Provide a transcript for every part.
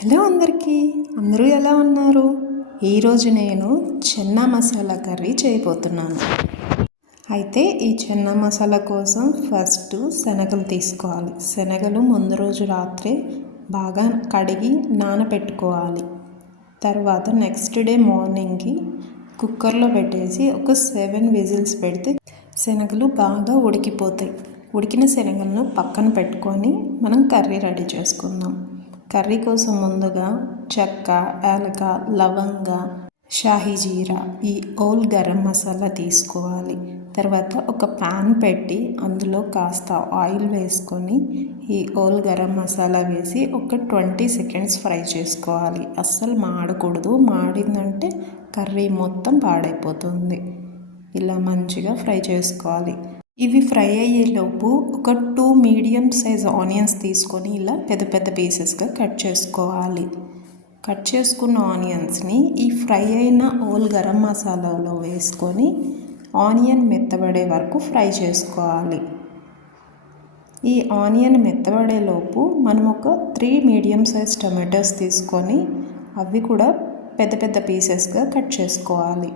Hello అందరూ ఎలా ఉన్నారు? ఈరోజు నేను చెన్నా మసాలా కర్రీ చేయబోతున్నాను. అయితే ఈ చెన్నా మసాలా కోసం ఫస్ట్ శనగలు తీసుకోవాలి. శనగలు ముందు రోజు రాత్రే బాగా కడిగి నానబెట్టుకోవాలి. తర్వాత నెక్స్ట్ డే మార్నింగ్కి కుక్కర్లో పెట్టేసి ఒక 7 విజిల్స్ పెడితే శనగలు బాగా ఉడికిపోతాయి. ఉడికిన శనగలను పక్కన పెట్టుకొని మనం కర్రీ రెడీ చేసుకుందాం. కర్రీ కోసం ముందుగా చెక్క, యాలక, లవంగ, షాహీ జీరా, ఈ ఓల్ గరం మసాలా తీసుకోవాలి. తర్వాత ఒక ప్యాన్ పెట్టి అందులో కాస్త ఆయిల్ వేసుకొని ఈ ఓల్ గరం మసాలా వేసి ఒక 20 సెకండ్స్ ఫ్రై చేసుకోవాలి. అస్సలు మాడకూడదు. మాడిందంటే కర్రీ మొత్తం పాడైపోతుంది. ఇలా మంచిగా ఫ్రై చేసుకోవాలి. ఇవి ఫ్రై అయ్యేలోపు ఒక 2 మీడియం సైజ్ ఆనియన్స్ తీసుకొని ఇలా పెద్ద పెద్ద పీసెస్గా కట్ చేసుకోవాలి. కట్ చేసుకున్న ఆనియన్స్ని ఈ ఫ్రై అయిన ఓల్ గరం మసాలాలో వేసుకొని ఆనియన్ మెత్తబడే వరకు ఫ్రై చేసుకోవాలి. ఈ ఆనియన్ మెత్తబడేలోపు మనం ఒక 3 మీడియం సైజ్ టమాటోస్ తీసుకొని అవి కూడా పెద్ద పెద్ద పీసెస్గా కట్ చేసుకోవాలి.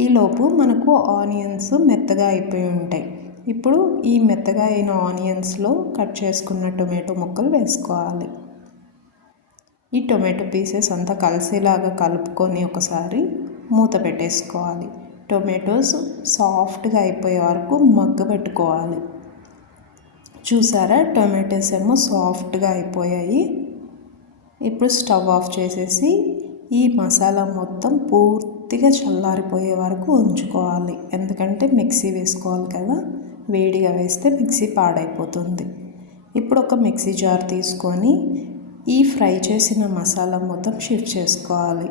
ఈలోపు మనకు ఆనియన్స్ మెత్తగా అయిపోయి ఉంటాయి. ఇప్పుడు ఈ మెత్తగా అయిన ఆనియన్స్లో కట్ చేసుకున్న టొమాటో ముక్కలు వేసుకోవాలి. ఈ టొమాటో పీసెస్ అంతా కలిసేలాగా కలుపుకొని ఒకసారి మూత పెట్టేసుకోవాలి. టొమాటోస్ సాఫ్ట్గా అయిపోయే వరకు మగ్గబెట్టుకోవాలి. చూసారా, టొమాటోస్ ఏమో సాఫ్ట్గా అయిపోయాయి. ఇప్పుడు స్టవ్ ఆఫ్ చేసేసి ఈ మసాలా మొత్తం పూర్తిగా చల్లారిపోయే వరకు ఉంచుకోవాలి. ఎందుకంటే మిక్సీ వేసుకోవాలి కదా, వేడిగా వేస్తే మిక్సీ పాడైపోతుంది. ఇప్పుడు ఒక మిక్సీ జార్ తీసుకొని ఈ ఫ్రై చేసిన మసాలా మొత్తం షిఫ్ట్ చేసుకోవాలి.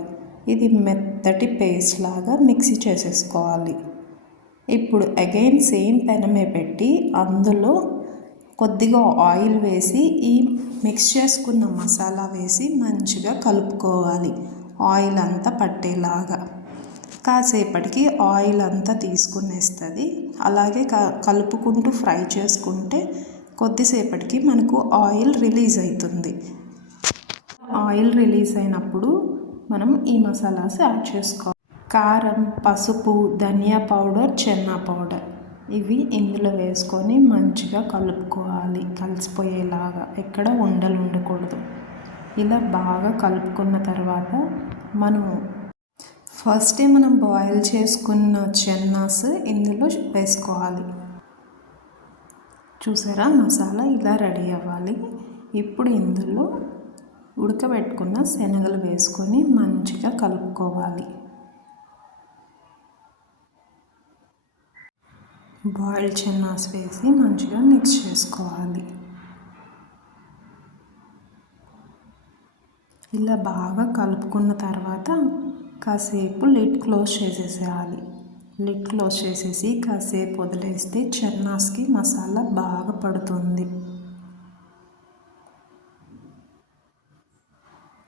ఇది మెత్తటి పేస్ట్ లాగా మిక్సీ చేసేసుకోవాలి. ఇప్పుడు అగైన్ సేమ్ పెనమే పెట్టి అందులో కొద్దిగా ఆయిల్ వేసి ఈ మిక్స్ చేసుకున్న మసాలా వేసి మంచిగా కలుపుకోవాలి. ఆయిల్ అంతా పట్టేలాగా కాసేపటికి ఆయిల్ అంతా తీసుకునేస్తుంది. అలాగే కలుపుకుంటూ ఫ్రై చేసుకుంటే కొద్దిసేపటికి మనకు ఆయిల్ రిలీజ్ అవుతుంది. ఆయిల్ రిలీజ్ అయినప్పుడు మనం ఈ మసాలాస్ యాడ్ చేసుకోవాలి. కారం, పసుపు, ధనియా పౌడర్, చెన్నా పౌడర్ ఇవి ఇందులో వేసుకొని మంచిగా కలుపుకోవాలి. కలిసిపోయేలాగా, ఎక్కడ ఉండలు ఉండకూడదు. ఇలా బాగా కలుపుకున్న తర్వాత మనం బాయిల్ చేసుకున్న చెన్నాస్ ఇందులో వేసుకోవాలి. చూసారా, మసాలా ఇలా రెడీ అవ్వాలి. ఇప్పుడు ఇందులో ఉడకబెట్టుకున్న శనగలు వేసుకొని మంచిగా కలుపుకోవాలి. బాయిల్డ్ చెన్నాస్ వేసి మంచిగా మిక్స్ చేసుకోవాలి. ఇలా బాగా కలుపుకున్న తర్వాత కాసేపు లిడ్ క్లోజ్ చేసేసేయాలి. లిడ్ క్లోజ్ చేసేసి కాసేపు వదిలేస్తే చెన్నాస్కి మసాలా బాగా పడుతుంది.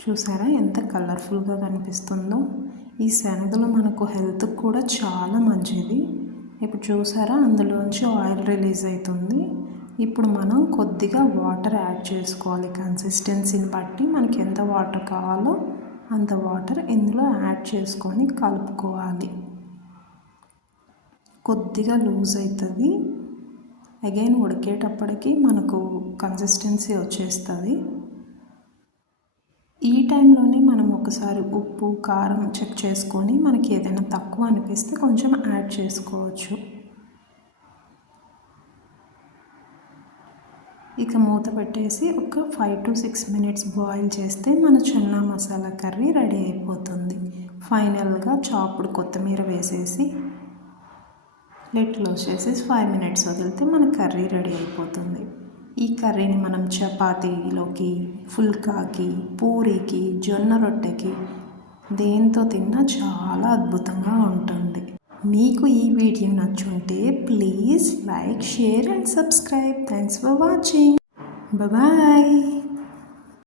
చూసారా ఎంత కలర్ఫుల్గా కనిపిస్తుందో. ఈ శనగలు మనకు హెల్త్కి కూడా చాలా మంచిది. ఇప్పుడు చూసారా, అందులోంచి ఆయిల్ రిలీజ్ అవుతుంది. ఇప్పుడు మనం కొద్దిగా వాటర్ యాడ్ చేసుకోవాలి. కన్సిస్టెన్సీని బట్టి మనకి ఎంత వాటర్ కావాలో అంత వాటర్ ఇందులో యాడ్ చేసుకొని కలుపుకోవాలి. కొద్దిగా లూజ్ అవుతుంది. అగైన్ ఉడికేటప్పటికి మనకు కన్సిస్టెన్సీ వచ్చేస్తుంది. ఈ టైంలోనే మనం ఒకసారి ఉప్పు, కారం చెక్ చేసుకొని మనకి ఏదైనా తక్కువ అనిపిస్తే కొంచెం యాడ్ చేసుకోవచ్చు. ఇక మూత పెట్టేసి ఒక 5 to 6 మినిట్స్ బాయిల్ చేస్తే మన చెన్నా మసాలా కర్రీ రెడీ అయిపోతుంది. ఫైనల్గా చాప్డ్ కొత్తిమీర వేసేసి లిడ్ క్లోజ్ చేసేసి 5 మినిట్స్ వదిలితే మన కర్రీ రెడీ అయిపోతుంది. ఈ కర్రీని మనం చపాతీలోకి, ఫుల్కాకి, పూరీకి, జొన్న రొట్టెకి దేంతో తిన్నా చాలా అద్భుతంగా ఉంటుంది. మీకు ఈ వీడియో నచ్చుంటే please like, share and subscribe. Thanks for watching. Bye.